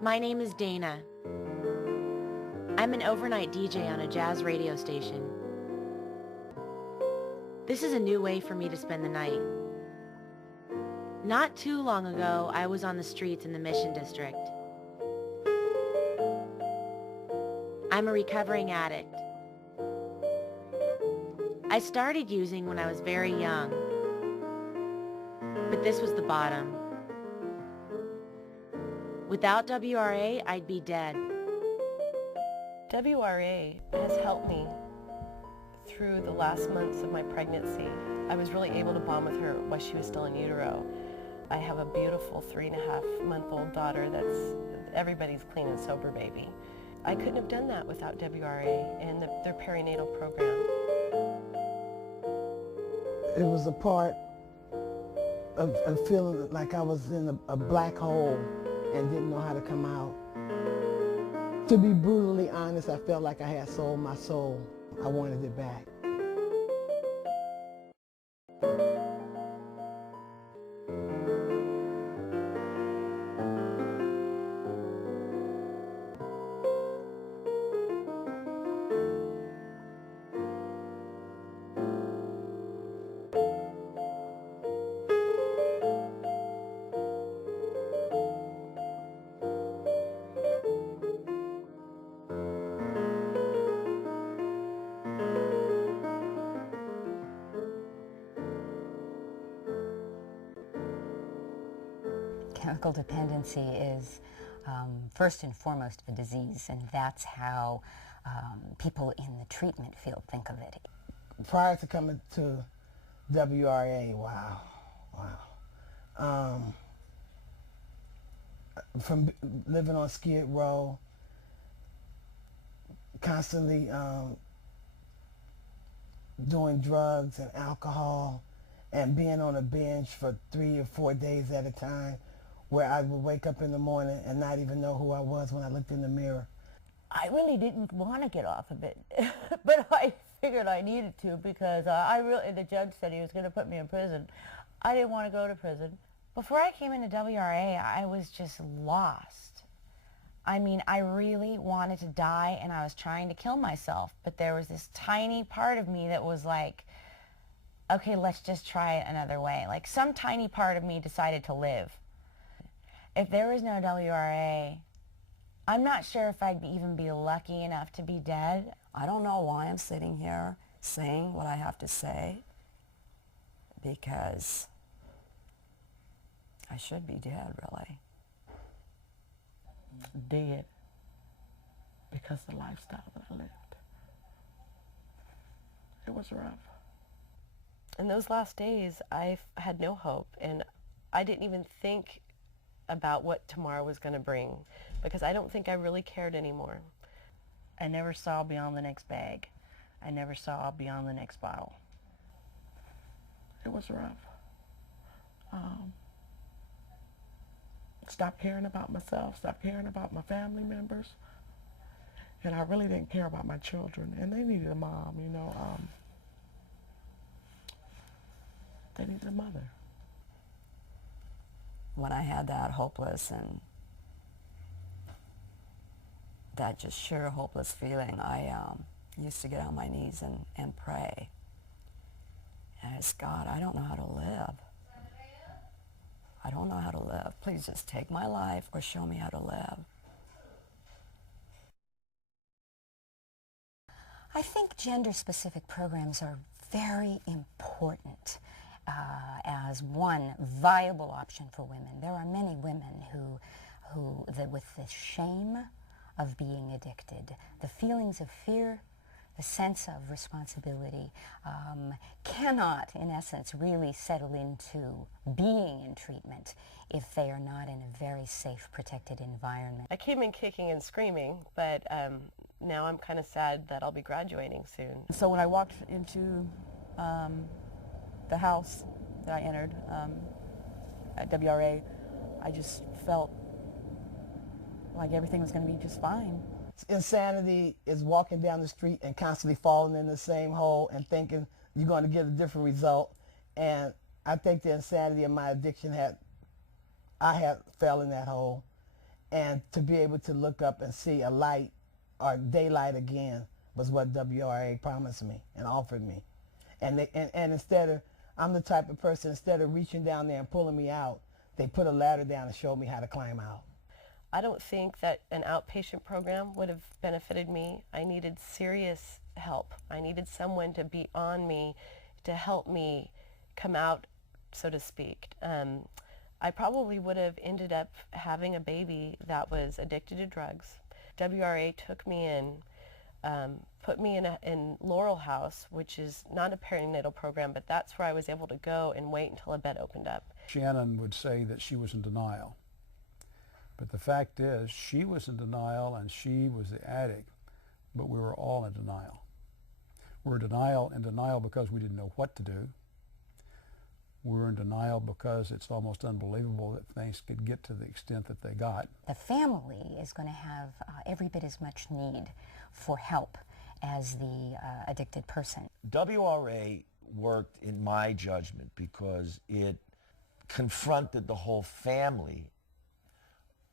My name is Dana. I'm an overnight DJ on a jazz radio station. This is a new way for me to spend the night. Not too long ago, I was on the streets in the Mission District. I'm a recovering addict. I started using when I was very young, but this was the bottom. Without WRA, I'd be dead. WRA has helped me through the last months of my pregnancy. I was really able to bond with her while she was still in utero. I have a beautiful 3.5-month-old daughter that's everybody's clean and sober baby. I couldn't have done that without WRA and their perinatal program. It was a part of feeling like I was in a black hole and didn't know how to come out. To be brutally honest, I felt like I had sold my soul. I wanted it back. Chemical dependency is first and foremost a disease, and that's how people in the treatment field think of it. Prior to coming to WRA, from living on Skid Row, constantly doing drugs and alcohol, and being on a binge for 3 or 4 days at a time, where I would wake up in the morning and not even know who I was when I looked in the mirror. I really didn't want to get off of it, but I figured I needed to because the judge said he was going to put me in prison. I didn't want to go to prison. Before I came into WRA, I was just lost. I mean, I really wanted to die and I was trying to kill myself, but there was this tiny part of me that was like, okay, let's just try it another way. Like some tiny part of me decided to live. If there was no WRA, I'm not sure if I'd even be lucky enough to be dead. I don't know why I'm sitting here saying what I have to say, because I should be dead, really. Dead because the lifestyle that I lived. It was rough. In those last days, I had no hope, and I didn't even think about what tomorrow was going to bring, because I don't think I really cared anymore. I never saw beyond the next bag. I never saw beyond the next bottle. It was rough. Stopped caring about myself, stopped caring about my family members, and I really didn't care about my children, and they needed a mom, you know. They needed a mother. When I had that hopeless and that just sheer hopeless feeling, I used to get on my knees and pray. And I asked God, I don't know how to live. I don't know how to live. Please just take my life or show me how to live. I think gender-specific programs are very important as one viable option for women. There are many women who with the shame of being addicted, the feelings of fear, the sense of responsibility, cannot, in essence, really settle into being in treatment if they are not in a very safe, protected environment. I came in kicking and screaming, but now I'm kind of sad that I'll be graduating soon. So when I walked into the house that I entered at WRA, I just felt like everything was going to be just fine. Insanity is walking down the street and constantly falling in the same hole and thinking you're going to get a different result. And I think the insanity of my addiction I had fell in that hole. And to be able to look up and see a light or daylight again was what WRA promised me and offered me. And instead of, I'm the type of person, instead of reaching down there and pulling me out, they put a ladder down and showed me how to climb out. I don't think that an outpatient program would have benefited me. I needed serious help. I needed someone to be on me, to help me come out, so to speak. I probably would have ended up having a baby that was addicted to drugs. WRA took me in, put me in Laurel House, which is not a perinatal program, but that's where I was able to go and wait until a bed opened up. Shannon would say that she was in denial. But the fact is, she was in denial and she was the addict, but we were all in denial. We're in denial because we didn't know what to do. We're in denial because it's almost unbelievable that things could get to the extent that they got. The family is going to have every bit as much need for help as the addicted person. WRA worked, in my judgment, because it confronted the whole family,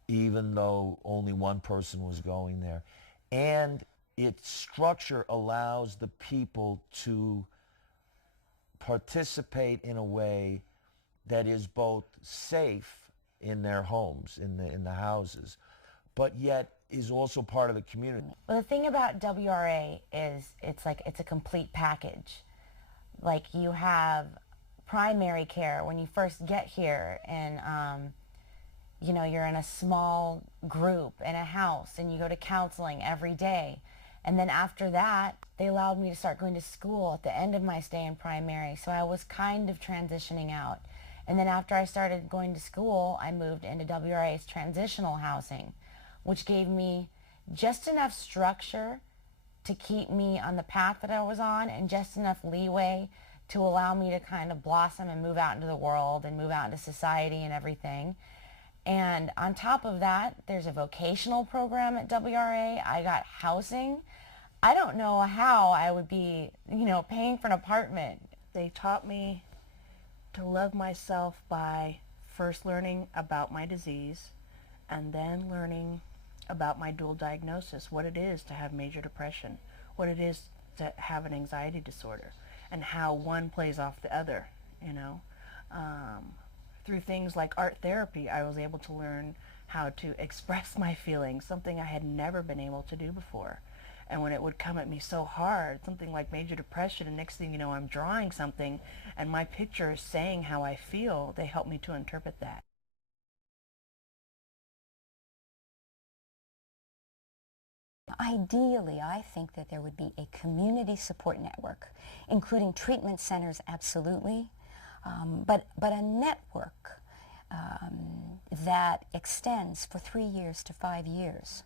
even though only one person was going there. And its structure allows the people to participate in a way that is both safe in their homes, in the houses, but yet is also part of the community. Well, the thing about WRA is it's a complete package. Like, you have primary care when you first get here, and you know, you're in a small group in a house and you go to counseling every day. And then after that, they allowed me to start going to school at the end of my stay in primary. So I was kind of transitioning out. And then after I started going to school, I moved into WRA's transitional housing, which gave me just enough structure to keep me on the path that I was on, and just enough leeway to allow me to kind of blossom and move out into the world and move out into society and everything. And on top of that, there's a vocational program at WRA. I got housing. I don't know how I would be, you know, paying for an apartment. They taught me to love myself by first learning about my disease and then learning about my dual diagnosis, what it is to have major depression, what it is to have an anxiety disorder, and how one plays off the other, you know. Through things like art therapy, I was able to learn how to express my feelings, something I had never been able to do before. And when it would come at me so hard, something like major depression, and next thing you know, I'm drawing something, and my picture is saying how I feel, they helped me to interpret that. Ideally, I think that there would be a community support network, including treatment centers, absolutely, but a network that extends for 3 years to 5 years,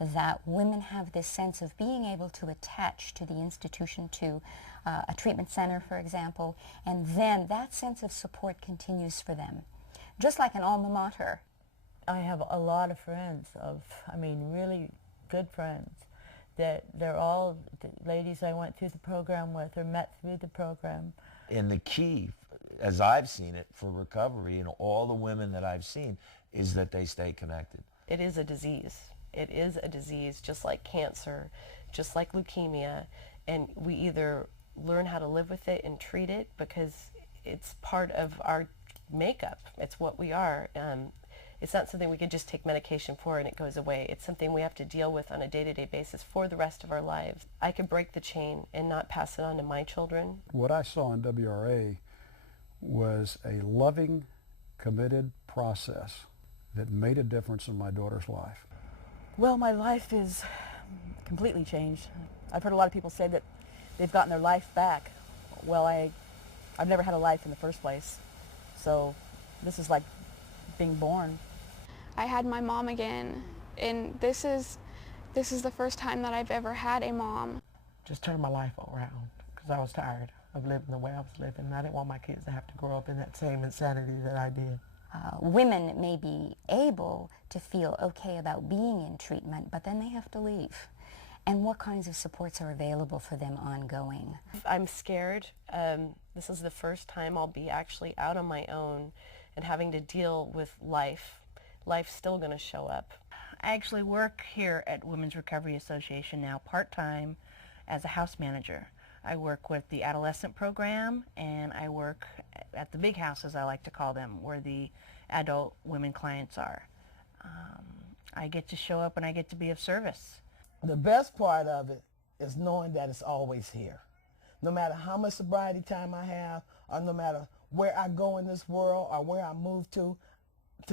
that women have this sense of being able to attach to the institution, to a treatment center, for example, and then that sense of support continues for them, just like an alma mater. I have a lot of friends, really good friends, that they're all the ladies I went through the program with or met through the program. And the key, as I've seen it, for recovery in all the women that I've seen, is that they stay connected. It is a disease. It is a disease just like cancer, just like leukemia, and we either learn how to live with it and treat it because it's part of our makeup. It's what we are. It's not something we can just take medication for and it goes away. It's something we have to deal with on a day-to-day basis for the rest of our lives. I could break the chain and not pass it on to my children. What I saw in WRA was a loving, committed process that made a difference in my daughter's life. Well, my life is completely changed. I've heard a lot of people say that they've gotten their life back. Well, I've never had a life in the first place, so this is like being born. I had my mom again, and this is the first time that I've ever had a mom. Just turned my life around because I was tired of living the way I was living, and I didn't want my kids to have to grow up in that same insanity that I did. Women may be able to feel okay about being in treatment, but then they have to leave. And what kinds of supports are available for them ongoing? I'm scared. This is the first time I'll be actually out on my own and having to deal with life. life's still going to show up. I actually work here at Women's Recovery Association now part-time as a house manager. I work with the adolescent program, and I work at the big house, as I like to call them, where the adult women clients are. I get to show up and I get to be of service. The best part of it is knowing that it's always here. No matter how much sobriety time I have, or no matter where I go in this world or where I move to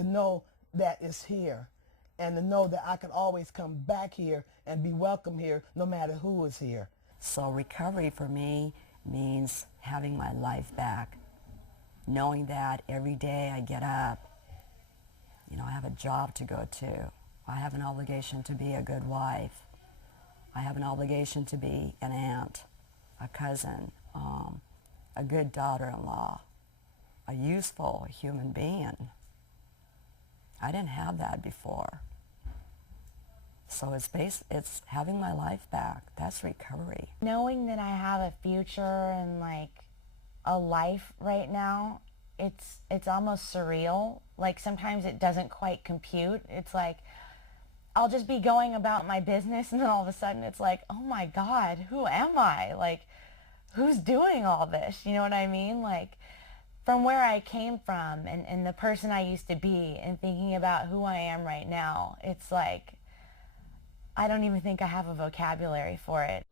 know that it's here, and to know that I can always come back here and be welcome here no matter who is here. So recovery for me means having my life back, knowing that every day I get up, you know, I have a job to go to. I have an obligation to be a good wife. I have an obligation to be an aunt, a cousin, a good daughter-in-law, a useful human being. I didn't have that before. So it's having my life back. That's recovery. Knowing that I have a future and like a life right now, it's almost surreal. Like sometimes it doesn't quite compute. It's like I'll just be going about my business and then all of a sudden it's like, oh my God, who am I? Like, who's doing all this? You know what I mean? Like, from where I came from and the person I used to be and thinking about who I am right now, it's like, I don't even think I have a vocabulary for it.